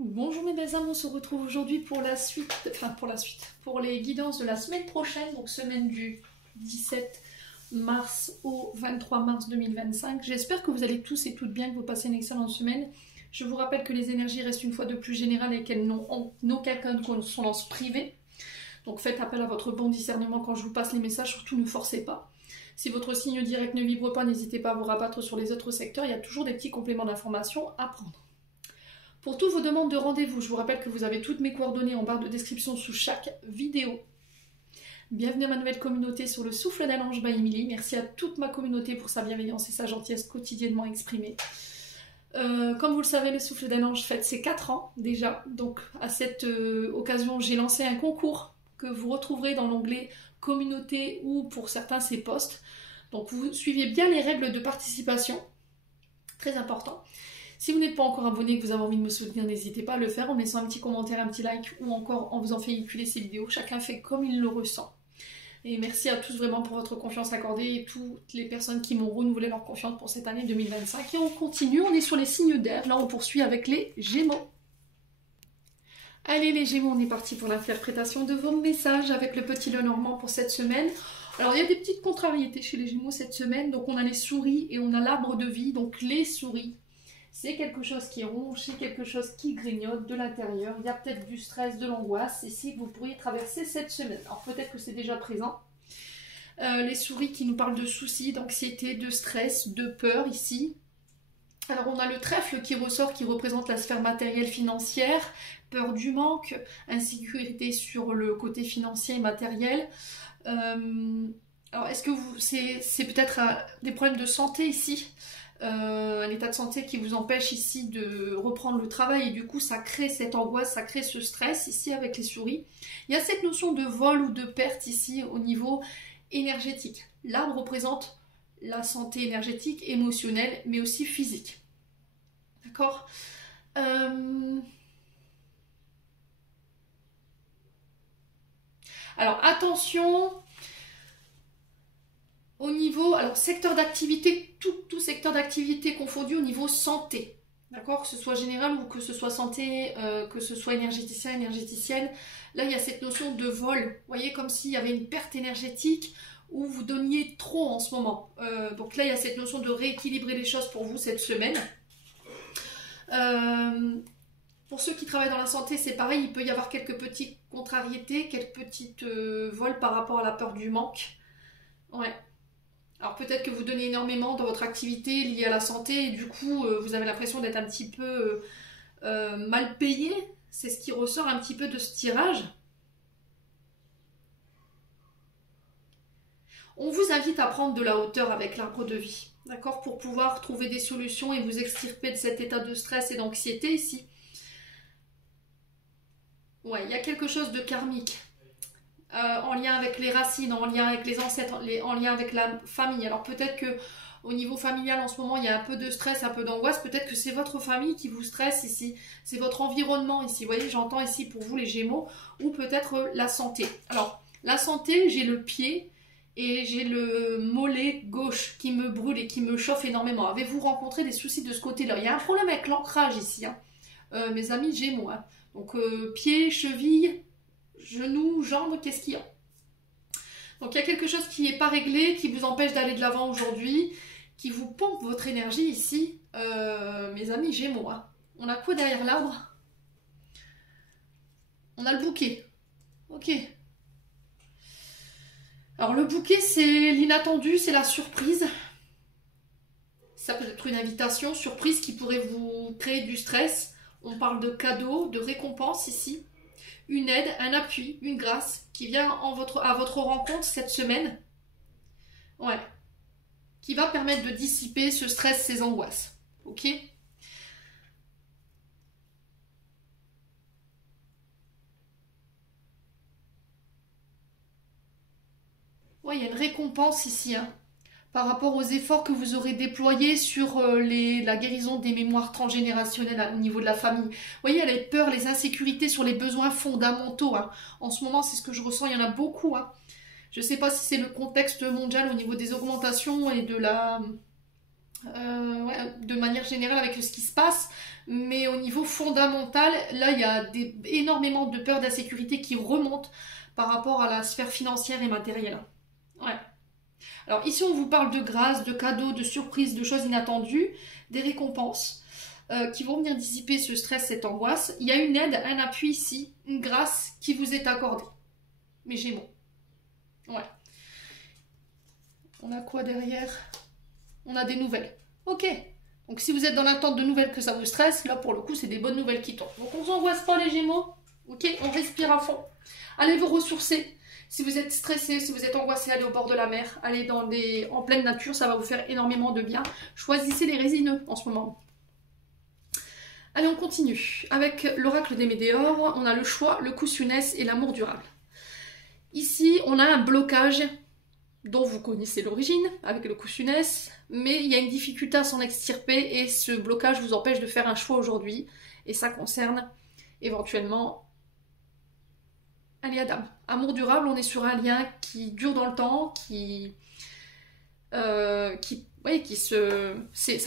Bonjour mes belles âmes, on se retrouve aujourd'hui pour pour les guidances de la semaine prochaine, donc semaine du 17 mars au 23 mars 2025. J'espère que vous allez tous et toutes bien, que vous passez une excellente semaine. Je vous rappelle que les énergies restent une fois de plus générales et qu'elles n'ont en aucun cas de consonance privée. Donc faites appel à votre bon discernement quand je vous passe les messages, surtout ne forcez pas. Si votre signe direct ne vibre pas, n'hésitez pas à vous rabattre sur les autres secteurs, il y a toujours des petits compléments d'information à prendre. Pour toutes vos demandes de rendez-vous, je vous rappelle que vous avez toutes mes coordonnées en barre de description sous chaque vidéo. Bienvenue à ma nouvelle communauté sur le souffle d'un ange by Emily. Merci à toute ma communauté pour sa bienveillance et sa gentillesse quotidiennement exprimée. Comme vous le savez, le souffle d'un ange fête ses 4 ans déjà. Donc à cette occasion, j'ai lancé un concours que vous retrouverez dans l'onglet communauté ou pour certains c'est posts. Donc vous suivez bien les règles de participation. Très important. Si vous n'êtes pas encore abonné et que vous avez envie de me soutenir, n'hésitez pas à le faire en me laissant un petit commentaire, un petit like ou encore en faisant véhiculer ces vidéos. Chacun fait comme il le ressent. Et merci à tous vraiment pour votre confiance accordée et toutes les personnes qui m'ont renouvelé leur confiance pour cette année 2025. Et on continue, on est sur les signes d'air. Là, on poursuit avec les Gémeaux. Allez les Gémeaux, on est parti pour l'interprétation de vos messages avec le petit Lenormand pour cette semaine. Alors, il y a des petites contrariétés chez les Gémeaux cette semaine. Donc, on a les souris et on a l'arbre de vie. Donc, les souris. C'est quelque chose qui ronge, c'est quelque chose qui grignote de l'intérieur. Il y a peut-être du stress, de l'angoisse ici que vous pourriez traverser cette semaine. Alors peut-être que c'est déjà présent. Les souris qui nous parlent de soucis, d'anxiété, de stress, de peur ici. Alors on a le trèfle qui ressort, qui représente la sphère matérielle financière, peur du manque, insécurité sur le côté financier et matériel. Alors est-ce que c'est peut-être des problèmes de santé ici? Un état de santé qui vous empêche ici de reprendre le travail et du coup ça crée cette angoisse, ça crée ce stress ici avec les souris. Il y a cette notion de vol ou de perte ici au niveau énergétique. L'arbre représente la santé énergétique, émotionnelle mais aussi physique. D'accord. Alors attention au niveau, alors secteur d'activité, tout secteur d'activité confondu au niveau santé, d'accord, que ce soit général ou que ce soit santé, que ce soit énergéticien, énergéticienne, là il y a cette notion de vol, vous voyez, comme s'il y avait une perte énergétique ou vous donniez trop en ce moment, donc là il y a cette notion de rééquilibrer les choses pour vous cette semaine. Pour ceux qui travaillent dans la santé, c'est pareil, il peut y avoir quelques petites contrariétés, quelques petites vols par rapport à la peur du manque, ouais. Alors peut-être que vous donnez énormément dans votre activité liée à la santé et du coup vous avez l'impression d'être un petit peu mal payé. C'est ce qui ressort un petit peu de ce tirage. On vous invite à prendre de la hauteur avec l'arbre de vie, d'accord, pour pouvoir trouver des solutions et vous extirper de cet état de stress et d'anxiété ici. Ouais, il y a quelque chose de karmique. En lien avec les racines, en lien avec les ancêtres, en lien avec la famille. Alors peut-être que au niveau familial en ce moment il y a un peu de stress, un peu d'angoisse, peut-être que c'est votre famille qui vous stresse ici, c'est votre environnement ici, vous voyez, j'entends ici pour vous les Gémeaux, ou peut-être la santé. Alors la santé, j'ai le pied et j'ai le mollet gauche qui me brûle et qui me chauffe énormément. Avez-vous rencontré des soucis de ce côté-là? Il y a un problème avec l'ancrage ici, hein. Mes amis Gémeaux, hein. Donc pied, cheville, genoux, jambes, qu'est-ce qu'il y a? Donc il y a quelque chose qui n'est pas réglé, qui vous empêche d'aller de l'avant aujourd'hui, qui vous pompe votre énergie ici, mes amis Gémeaux, hein. On a quoi derrière l'arbre? On a le bouquet. Ok. Alors le bouquet, c'est l'inattendu, c'est la surprise. Ça peut être une invitation, surprise qui pourrait vous créer du stress. On parle de cadeaux, de récompenses ici. Une aide, un appui, une grâce qui vient à votre rencontre cette semaine. Ouais. Qui va permettre de dissiper ce stress, ces angoisses. Ok? Ouais, il y a une récompense ici, hein, par rapport aux efforts que vous aurez déployés sur la guérison des mémoires transgénérationnelles au niveau de la famille. Vous voyez, il y a les peurs, les insécurités sur les besoins fondamentaux, hein. En ce moment, c'est ce que je ressens, il y en a beaucoup, hein. Je ne sais pas si c'est le contexte mondial au niveau des augmentations et de la ouais, de manière générale avec ce qui se passe, mais au niveau fondamental, là il y a énormément de peurs d'insécurité qui remontent par rapport à la sphère financière et matérielle. Ouais. Alors ici on vous parle de grâce, de cadeaux, de surprises, de choses inattendues, des récompenses qui vont venir dissiper ce stress, cette angoisse. Il y a une aide, un appui ici, une grâce qui vous est accordée. Mes Gémeaux. Ouais. On a quoi derrière? On a des nouvelles. Ok. Donc si vous êtes dans l'attente de nouvelles que ça vous stresse, là pour le coup c'est des bonnes nouvelles qui tombent. Donc on ne s'angoisse pas les Gémeaux. Ok, on respire à fond. Allez vous ressourcer. Si vous êtes stressé, si vous êtes angoissé, allez au bord de la mer, allez en pleine nature, ça va vous faire énormément de bien. Choisissez les résineux en ce moment. Allez, on continue. Avec l'oracle des Médéors, on a le choix, le Kusunès et l'amour durable. Ici, on a un blocage dont vous connaissez l'origine, avec le Kusunès, mais il y a une difficulté à s'en extirper et ce blocage vous empêche de faire un choix aujourd'hui. Et ça concerne éventuellement... Allez Adam, amour durable, on est sur un lien qui dure dans le temps, ça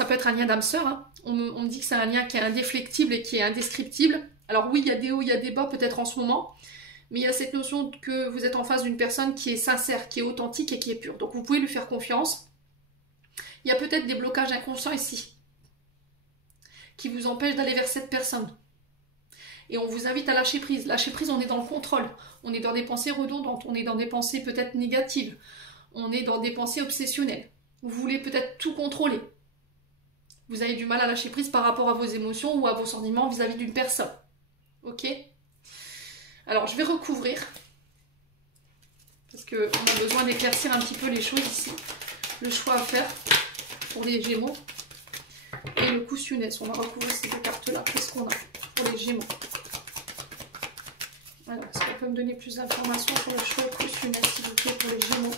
peut être un lien d'âme sœur, hein. On me dit que c'est un lien qui est indéflectible et qui est indescriptible. Alors oui, il y a des hauts, il y a des bas peut-être en ce moment, mais il y a cette notion que vous êtes en face d'une personne qui est sincère, qui est authentique et qui est pure. Donc vous pouvez lui faire confiance. Il y a peut-être des blocages inconscients ici, qui vous empêchent d'aller vers cette personne. Et on vous invite à lâcher prise. Lâcher prise, on est dans le contrôle. On est dans des pensées redondantes. On est dans des pensées peut-être négatives. On est dans des pensées obsessionnelles. Vous voulez peut-être tout contrôler. Vous avez du mal à lâcher prise par rapport à vos émotions ou à vos sentiments vis-à-vis d'une personne. Ok? Alors, je vais recouvrir. Parce qu'on a besoin d'éclaircir un petit peu les choses ici. Le choix à faire pour les Gémeaux. Et le Kusunès. On va recouvrir ces deux cartes-là. Qu'est-ce qu'on a pour les Gémeaux? Alors, est-ce qu'on peut me donner plus d'informations sur le choix Kusunès, s'il vous plaît, pour les Gémeaux?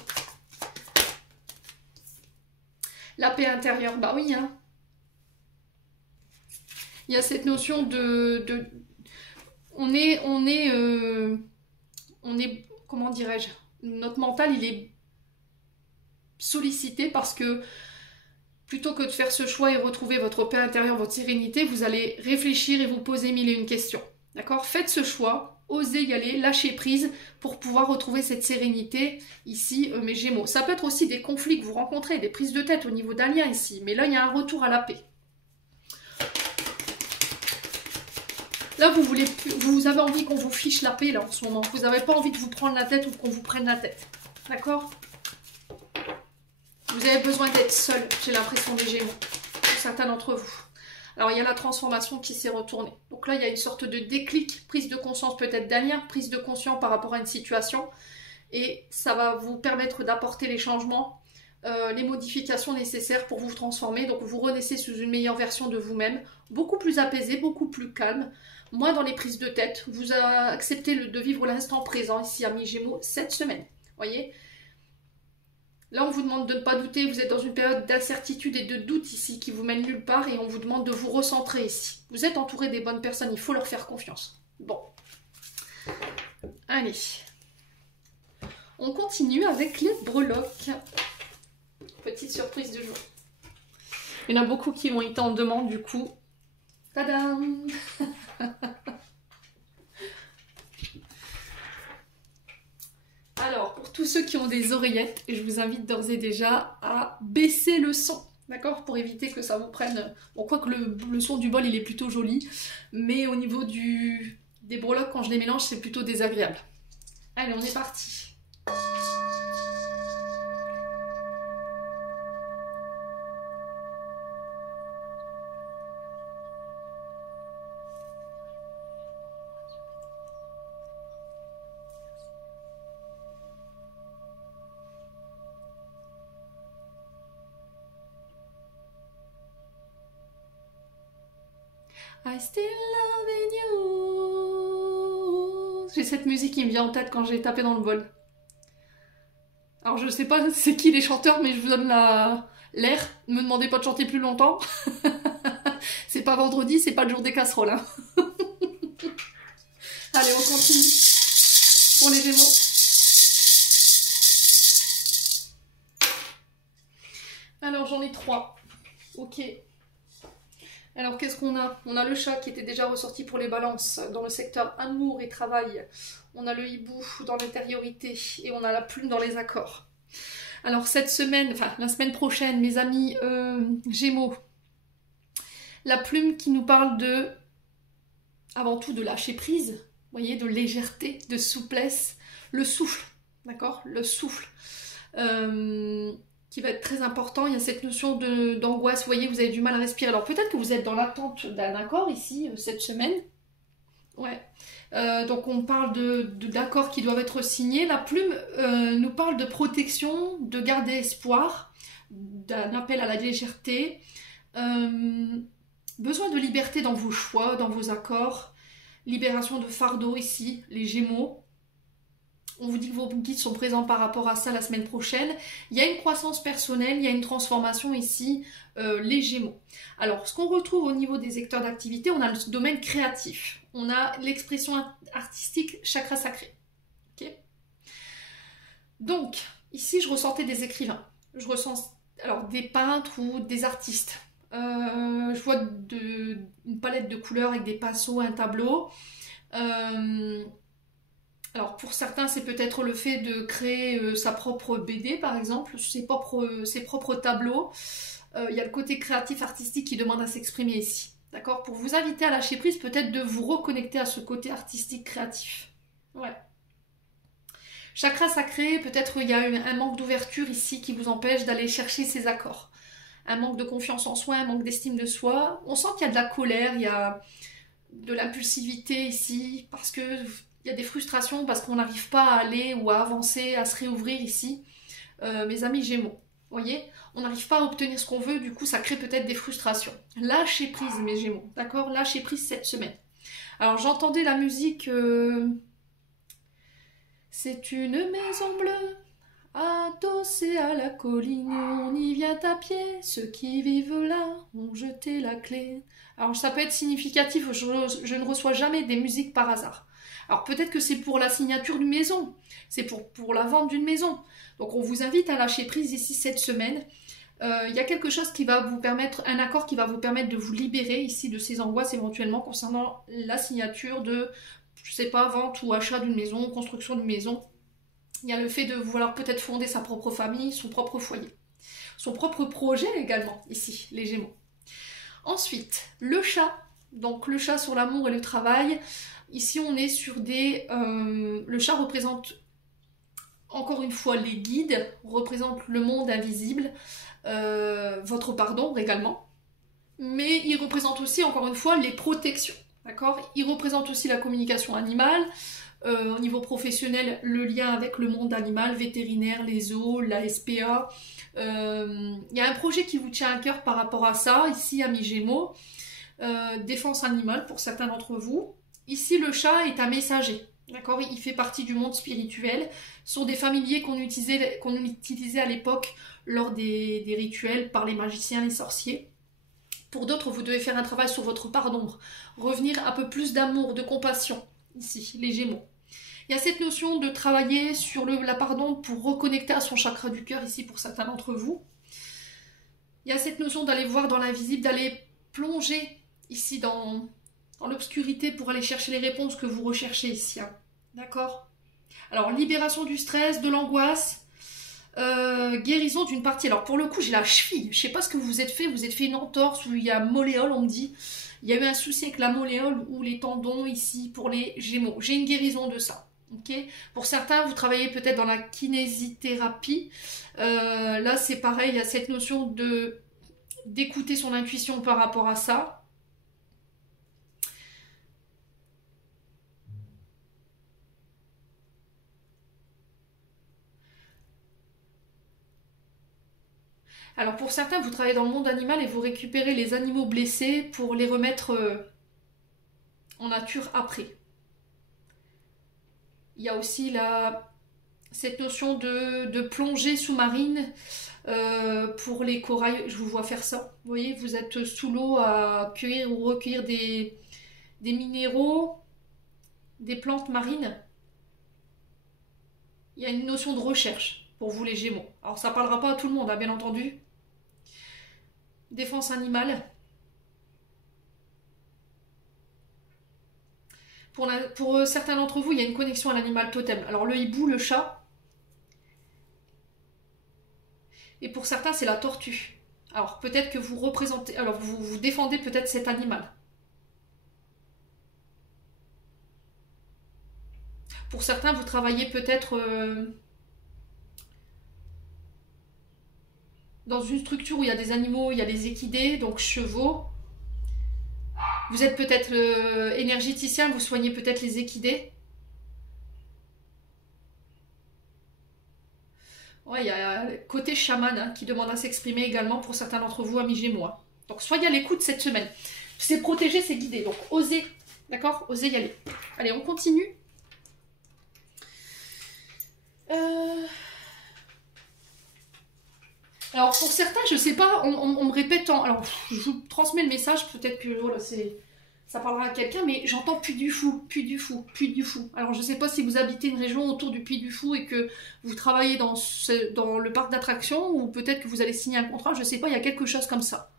La paix intérieure, bah oui, hein. Il y a cette notion on est, comment dirais-je, notre mental, il est sollicité parce que plutôt que de faire ce choix et retrouver votre paix intérieure, votre sérénité, vous allez réfléchir et vous poser mille et une questions. D'accord? Faites ce choix, osez y aller, lâchez prise pour pouvoir retrouver cette sérénité ici, mes Gémeaux. Ça peut être aussi des conflits que vous rencontrez, des prises de tête au niveau d'un lien ici, mais là il y a un retour à la paix. Là vous avez envie qu'on vous fiche la paix là en ce moment. Vous n'avez pas envie de vous prendre la tête ou qu'on vous prenne la tête. D'accord? Vous avez besoin d'être seul, j'ai l'impression des Gémeaux, pour certains d'entre vous. Alors il y a la transformation qui s'est retournée. Donc là il y a une sorte de déclic, prise de conscience peut-être d'un lien, prise de conscience par rapport à une situation. Et ça va vous permettre d'apporter les changements, les modifications nécessaires pour vous transformer. Donc vous renaissez sous une meilleure version de vous-même, beaucoup plus apaisé, beaucoup plus calme, moins dans les prises de tête. Vous acceptez de vivre l'instant présent ici à mi-Gémeaux cette semaine. Voyez ? Là, on vous demande de ne pas douter, vous êtes dans une période d'incertitude et de doute ici qui vous mène nulle part et on vous demande de vous recentrer ici. Vous êtes entouré des bonnes personnes, il faut leur faire confiance. Bon. Allez. On continue avec les breloques. Petite surprise du jour. Il y en a beaucoup qui ont été en demande du coup. Tadam! Alors, pour tous ceux qui ont des oreillettes, je vous invite d'ores et déjà à baisser le son, d'accord? Pour éviter que ça vous prenne... Bon, quoique le son du bol, il est plutôt joli, mais au niveau des breloques, quand je les mélange, c'est plutôt désagréable. Allez, on est parti. I still loving you. J'ai cette musique qui me vient en tête quand j'ai tapé dans le bol. Alors je sais pas c'est qui les chanteurs, mais je vous donne l'air. Ne me demandez pas de chanter plus longtemps. C'est pas vendredi, c'est pas le jour des casseroles. Hein. Allez, on continue. Pour les Gémeaux. Alors j'en ai 3. Ok. Alors qu'est-ce qu'on a? On a le chat qui était déjà ressorti pour les balances dans le secteur amour et travail. On a le hibou dans l'intériorité et on a la plume dans les accords. Alors cette semaine, enfin la semaine prochaine, mes amis Gémeaux, la plume qui nous parle de, avant tout, de lâcher prise, vous voyez, de légèreté, de souplesse, le souffle, d'accord? Le souffle. Qui va être très important. Il y a cette notion d'angoisse, vous voyez, vous avez du mal à respirer. Alors peut-être que vous êtes dans l'attente d'un accord ici, cette semaine. Ouais. Donc on parle d'accords qui doivent être signés. La plume nous parle de protection, de garder espoir, d'un appel à la légèreté, besoin de liberté dans vos choix, dans vos accords, libération de fardeau ici, les Gémeaux. On vous dit que vos guides sont présents par rapport à ça la semaine prochaine. Il y a une croissance personnelle, il y a une transformation ici, les Gémeaux. Alors, ce qu'on retrouve au niveau des secteurs d'activité, on a le domaine créatif. On a l'expression artistique, chakra sacré. Okay. Donc, ici, je ressentais des écrivains. Je ressens alors des peintres ou des artistes. Je vois une palette de couleurs avec des pinceaux, un tableau. Alors pour certains, c'est peut-être le fait de créer sa propre BD, par exemple, ses propres tableaux. Il y a le côté créatif, artistique qui demande à s'exprimer ici. D'accord? Pour vous inviter à lâcher prise, peut-être de vous reconnecter à ce côté artistique, créatif. Ouais. Chakra sacré, peut-être il y a un manque d'ouverture ici qui vous empêche d'aller chercher ces accords. Un manque de confiance en soi, un manque d'estime de soi. On sent qu'il y a de la colère, il y a de l'impulsivité ici, parce que il y a des frustrations parce qu'on n'arrive pas à aller ou à avancer, à se réouvrir ici. Mes amis Gémeaux, vous voyez, on n'arrive pas à obtenir ce qu'on veut, du coup ça crée peut-être des frustrations. Lâchez prise mes Gémeaux, d'accord? Lâchez prise cette semaine. Alors j'entendais la musique... C'est une maison bleue, adossée à la colline, on y vient à pied, ceux qui vivent là ont jeté la clé. Alors ça peut être significatif, je ne reçois jamais des musiques par hasard. Alors peut-être que c'est pour la signature d'une maison, c'est pour la vente d'une maison. Donc on vous invite à lâcher prise ici cette semaine. Il y a quelque chose qui va vous permettre, un accord qui va vous permettre de vous libérer ici de ces angoisses éventuellement concernant la signature de, je sais pas, vente ou achat d'une maison, construction d'une maison. Il y a le fait de vouloir peut-être fonder sa propre famille, son propre foyer. Son propre projet également, ici, les Gémeaux. Ensuite, le chat. Donc le chat sur l'amour et le travail. Ici, on est sur des... le chat représente, encore une fois, les guides, représente le monde invisible, votre pardon également. Mais il représente aussi, encore une fois, les protections. D'accord? Il représente aussi la communication animale, au niveau professionnel, le lien avec le monde animal, vétérinaire, les zoos, la SPA. Il y a un projet qui vous tient à cœur par rapport à ça, ici, amis Gémeaux. Défense animale pour certains d'entre vous. Ici, le chat est un messager. D'accord? Il fait partie du monde spirituel. Ce sont des familiers qu'on utilisait à l'époque lors des rituels par les magiciens, les sorciers. Pour d'autres, vous devez faire un travail sur votre part d'ombre. Revenir un peu plus d'amour, de compassion. Ici, les Gémeaux. Il y a cette notion de travailler sur la part d'ombre pour reconnecter à son chakra du cœur, ici, pour certains d'entre vous. Il y a cette notion d'aller voir dans l'invisible, d'aller plonger ici dans l'obscurité pour aller chercher les réponses que vous recherchez ici. Hein. D'accord? Alors, libération du stress, de l'angoisse, guérison d'une partie. Alors, pour le coup, j'ai la cheville. Je sais pas ce que vous vous êtes fait une entorse ou il y a molléole, on me dit. Il y a eu un souci avec la molléole ou les tendons ici pour les Gémeaux. J'ai une guérison de ça. Okay. Pour certains, vous travaillez peut-être dans la kinésithérapie. Là, c'est pareil, il y a cette notion d'écouter son intuition par rapport à ça. Alors pour certains, vous travaillez dans le monde animal et vous récupérez les animaux blessés pour les remettre en nature après. Il y a aussi cette notion de plongée sous-marine pour les corails. Je vous vois faire ça. Vous voyez, vous êtes sous l'eau à cueillir ou recueillir des minéraux, des plantes marines. Il y a une notion de recherche pour vous les Gémeaux. Alors ça ne parlera pas à tout le monde, hein, bien entendu. défense animale. Pour certains d'entre vous, il y a une connexion à l'animal totem. Alors le hibou, le chat. Et pour certains, c'est la tortue. Alors peut-être que vous représentez, alors vous défendez peut-être cet animal. Pour certains, vous travaillez peut-être dans une structure où il y a des animaux, il y a des équidés, donc chevaux. Vous êtes peut-être énergéticien, vous soignez peut-être les équidés. Ouais, il y a côté chaman hein, qui demande à s'exprimer également pour certains d'entre vous, amis Gémeaux. Hein. Donc soyez à l'écoute cette semaine. C'est protéger, c'est guider. Donc osez, d'accord? Osez y aller. Allez, on continue. Alors pour certains, je sais pas, on me répète, alors je vous transmets le message, peut-être que voilà, ça parlera à quelqu'un, mais j'entends Puy du Fou, Puy du Fou, Puy du Fou. Alors je sais pas si vous habitez une région autour du Puy du Fou et que vous travaillez dans le parc d'attractions, ou peut-être que vous allez signer un contrat, je sais pas, il y a quelque chose comme ça.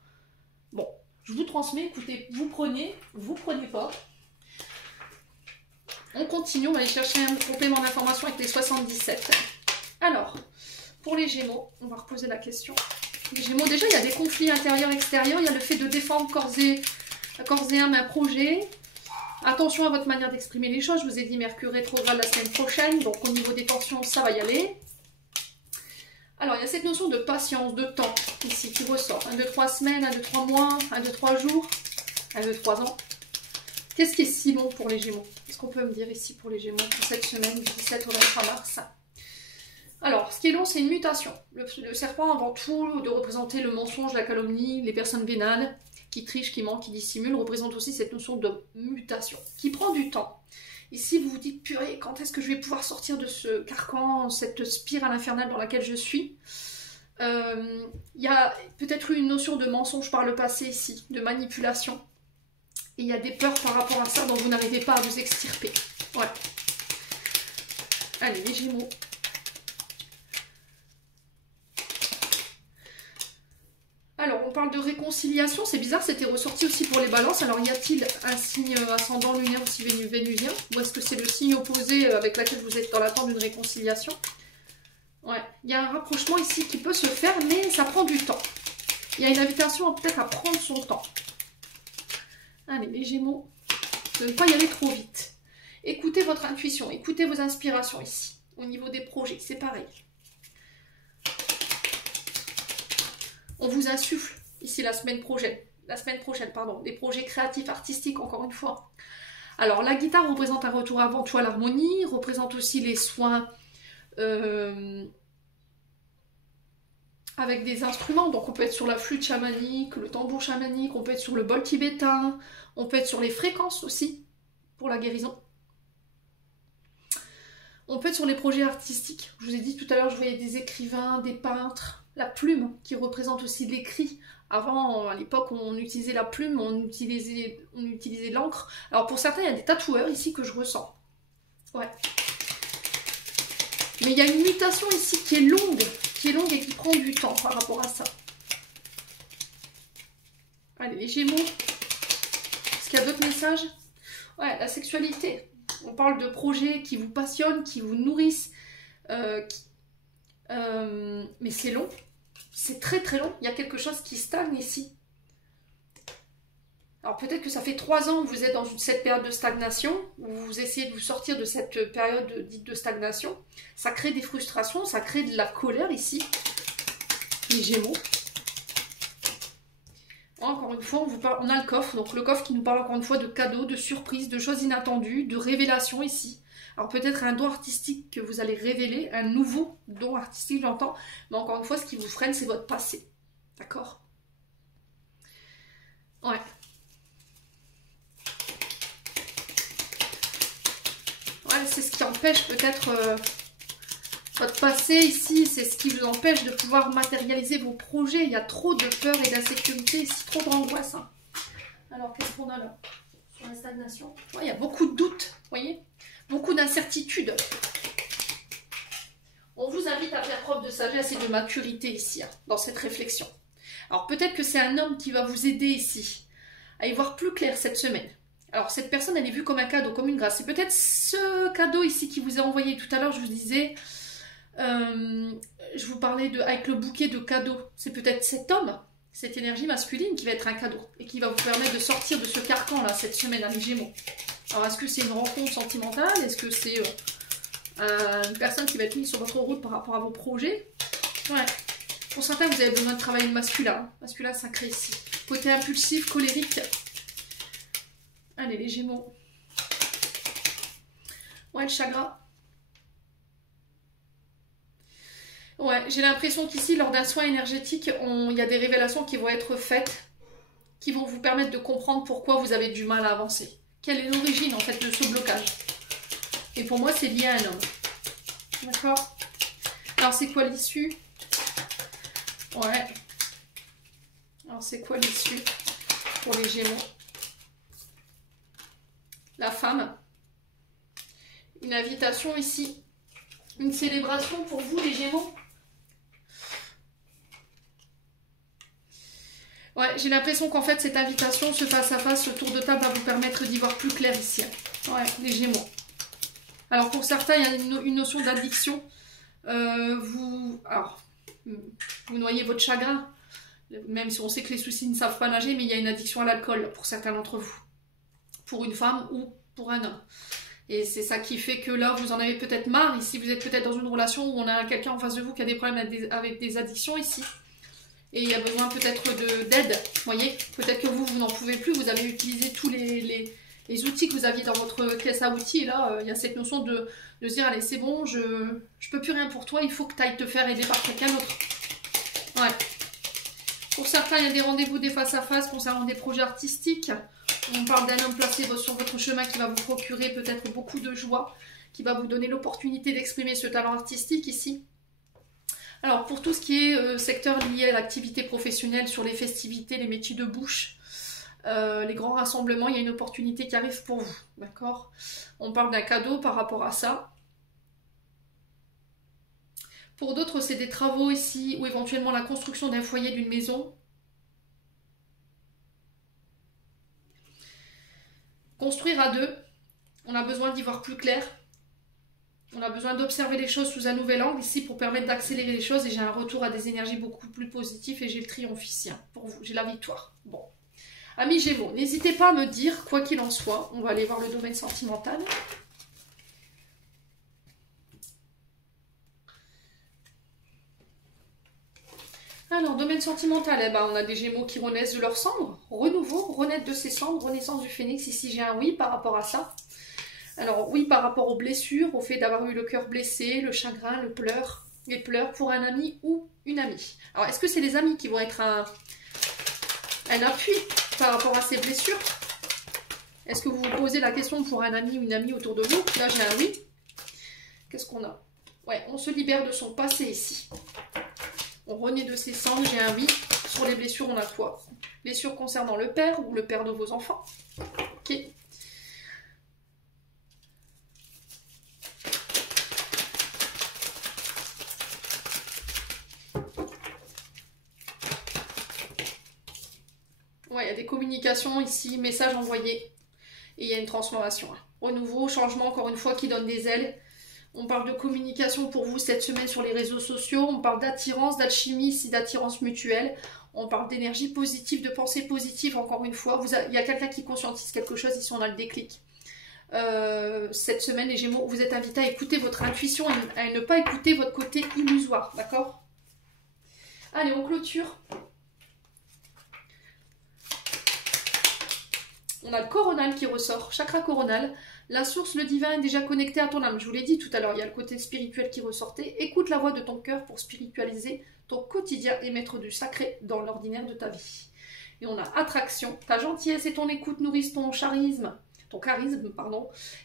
Bon, je vous transmets, écoutez, vous prenez pas. On continue, on va aller chercher un complément d'information avec les 77. Alors, pour les Gémeaux, on va reposer la question. Les Gémeaux, déjà, il y a des conflits intérieurs-extérieurs. Il y a le fait de défendre corps et âme un projet. Attention à votre manière d'exprimer les choses. Je vous ai dit Mercure rétrograde la semaine prochaine. Donc, au niveau des tensions, ça va y aller. Alors, il y a cette notion de patience, de temps, ici, qui ressort. 1, 2, 3 semaines, 1, 2, 3 mois, 1, 2, 3 jours, 1, 2, 3 ans. Qu'est-ce qui est si long pour les Gémeaux? Qu'est-ce qu'on peut me dire ici pour les Gémeaux pour cette semaine du 17 au 23 mars? Alors, ce qui est long, c'est une mutation. Le serpent, avant tout, de représenter le mensonge, la calomnie, les personnes vénales, qui trichent, qui mentent, qui dissimulent, représente aussi cette notion de mutation, qui prend du temps. Ici, vous vous dites, purée, quand est-ce que je vais pouvoir sortir de ce carcan, cette spirale infernale dans laquelle je suis? Il y a peut-être eu une notion de mensonge par le passé ici, de manipulation. Et il y a des peurs par rapport à ça dont vous n'arrivez pas à vous extirper. Ouais. Allez, les Gémeaux. Alors, on parle de réconciliation, c'est bizarre, c'était ressorti aussi pour les balances. Alors, y a-t-il un signe ascendant lunaire aussi vénusien? Ou est-ce que c'est le signe opposé avec lequel vous êtes dans l'attente d'une réconciliation? Ouais, il y a un rapprochement ici qui peut se faire, mais ça prend du temps. Il y a une invitation peut-être à prendre son temps. Allez, les Gémeaux, de ne pas y aller trop vite. Écoutez votre intuition, écoutez vos inspirations ici. Au niveau des projets, c'est pareil. On vous insuffle ici la semaine prochaine, des projets créatifs, artistiques, encore une fois. Alors, la guitare représente un retour avant tout à l'harmonie, représente aussi les soins avec des instruments. Donc, on peut être sur la flûte chamanique, le tambour chamanique, on peut être sur le bol tibétain, on peut être sur les fréquences aussi, pour la guérison. On peut être sur les projets artistiques. Je vous ai dit tout à l'heure, je voyais des écrivains, des peintres, la plume qui représente aussi l'écrit. Avant, à l'époque, on utilisait la plume, on utilisait l'encre. Alors pour certains, il y a des tatoueurs ici que je ressens. Ouais. Mais il y a une mutation ici qui est longue et qui prend du temps par rapport à ça. Allez, les Gémeaux. Est-ce qu'il y a d'autres messages? Ouais, la sexualité. On parle de projets qui vous passionnent, qui vous nourrissent. Mais c'est long. C'est très très long. Il y a quelque chose qui stagne ici. Alors peut-être que ça fait 3 ans que vous êtes dans cette période de stagnation, où vous essayez de vous sortir de cette période dite de stagnation. Ça crée des frustrations, ça crée de la colère ici. Les Gémeaux. Encore une fois, on a le coffre. Donc le coffre qui nous parle encore une fois de cadeaux, de surprises, de choses inattendues, de révélations ici. Alors peut-être un don artistique que vous allez révéler, un nouveau don artistique, j'entends. Mais encore une fois, ce qui vous freine, c'est votre passé. D'accord? Ouais. Ouais, c'est ce qui empêche peut-être votre passé ici. C'est ce qui vous empêche de pouvoir matérialiser vos projets. Il y a trop de peur et d'insécurité ici, trop d'angoisse. Hein. Alors, qu'est-ce qu'on a là? Sur la stagnation. Ouais, il y a beaucoup de doutes, vous voyez? Beaucoup d'incertitudes. On vous invite à faire preuve de sagesse et de maturité ici, hein, dans cette réflexion. Alors peut-être que c'est un homme qui va vous aider ici à y voir plus clair cette semaine. Alors cette personne, elle est vue comme un cadeau, comme une grâce. C'est peut-être ce cadeau ici qui vous a envoyé tout à l'heure, je vous disais, je vous parlais avec le bouquet de cadeaux. C'est peut-être cet homme, cette énergie masculine qui va être un cadeau et qui va vous permettre de sortir de ce carcan-là cette semaine, les Gémeaux. Alors est-ce que c'est une rencontre sentimentale? Est-ce que c'est une personne qui va être mise sur votre route par rapport à vos projets? Ouais. Pour certains, vous avez besoin de travailler le masculin. Masculin sacré ici. Côté impulsif, colérique. Allez, les Gémeaux. Ouais, le chagrin. Ouais, j'ai l'impression qu'ici, lors d'un soin énergétique, il y a des révélations qui vont être faites, qui vont vous permettre de comprendre pourquoi vous avez du mal à avancer. Quelle est l'origine, en fait, de ce blocage? Et pour moi, c'est lié à un homme. D'accord? Alors, c'est quoi l'issue? Ouais. Alors, c'est quoi l'issue pour les Gémeaux? La femme. Une invitation ici. Une célébration pour vous, les Gémeaux. Ouais, j'ai l'impression qu'en fait, cette invitation, ce face-à-face, ce tour de table va vous permettre d'y voir plus clair ici. Ouais, les Gémeaux. Alors, pour certains, il y a une notion d'addiction. Vous noyez votre chagrin. Même si on sait que les soucis ne savent pas nager, mais il y a une addiction à l'alcool pour certains d'entre vous. Pour une femme ou pour un homme. Et c'est ça qui fait que là, vous en avez peut-être marre. Ici, vous êtes peut-être dans une relation où on a quelqu'un en face de vous qui a des problèmes avec des addictions ici. Et il y a besoin peut-être d'aide. Vous voyez, peut-être que vous n'en pouvez plus. Vous avez utilisé tous les outils que vous aviez dans votre caisse à outils. Et là, il y a cette notion de se dire, allez, c'est bon, je peux plus rien pour toi. Il faut que tu ailles te faire aider par quelqu'un d'autre. Ouais. Pour certains, il y a des rendez-vous, des face-à-face concernant des projets artistiques. On parle d'un homme placé sur votre chemin qui va vous procurer peut-être beaucoup de joie, qui va vous donner l'opportunité d'exprimer ce talent artistique ici. Alors, pour tout ce qui est secteur lié à l'activité professionnelle, sur les festivités, les métiers de bouche, les grands rassemblements, il y a une opportunité qui arrive pour vous, d'accord? On parle d'un cadeau par rapport à ça. Pour d'autres, c'est des travaux ici, ou éventuellement la construction d'un foyer, d'une maison. Construire à deux, on a besoin d'y voir plus clair. On a besoin d'observer les choses sous un nouvel angle ici pour permettre d'accélérer les choses. Et j'ai un retour à des énergies beaucoup plus positives et j'ai le triomphe ici pour vous. J'ai la victoire. Bon. Amis Gémeaux, n'hésitez pas à me dire, quoi qu'il en soit, on va aller voir le domaine sentimental. Alors, domaine sentimental, eh ben, on a des Gémeaux qui renaissent de leurs cendres. Renouveau, renaître de ses cendres, renaissance du phénix. Ici, j'ai un oui par rapport à ça. Alors, oui par rapport aux blessures, au fait d'avoir eu le cœur blessé, le chagrin, les pleurs pour un ami ou une amie. Alors, est-ce que c'est les amis qui vont être un appui par rapport à ces blessures? Est-ce que vous vous posez la question pour un ami ou une amie autour de vous? Là, j'ai un oui. Qu'est-ce qu'on a? Ouais, on se libère de son passé ici. On renaît de ses cendres, j'ai un oui. Sur les blessures, on a quoi? Blessures concernant le père ou le père de vos enfants. Ok. Ouais, il y a des communications ici, messages envoyés. Et il y a une transformation. Renouveau, changement, encore une fois, qui donne des ailes. On parle de communication pour vous cette semaine sur les réseaux sociaux. On parle d'attirance, d'alchimie, ici d'attirance mutuelle. On parle d'énergie positive, de pensée positive, encore une fois. Il y a quelqu'un qui conscientise quelque chose, ici on a le déclic. Cette semaine, les Gémeaux, vous êtes invités à écouter votre intuition et à ne pas écouter votre côté illusoire, d'accord? Allez, on clôture. On a le coronal qui ressort, chakra coronal. La source, le divin est déjà connecté à ton âme. Je vous l'ai dit tout à l'heure, il y a le côté spirituel qui ressortait. Écoute la voix de ton cœur pour spiritualiser ton quotidien et mettre du sacré dans l'ordinaire de ta vie. Et on a attraction. Ta gentillesse et ton écoute nourrissent ton charisme,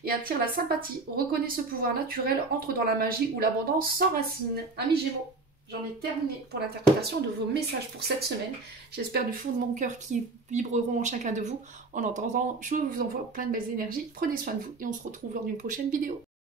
et attirent la sympathie. Reconnais ce pouvoir naturel, entre dans la magie où l'abondance s'enracine. Amis Gémeaux, j'en ai terminé pour l'interprétation de vos messages pour cette semaine. J'espère du fond de mon cœur qu'ils vibreront en chacun de vous. En entendant, je vous envoie plein de belles énergies. Prenez soin de vous et on se retrouve lors d'une prochaine vidéo.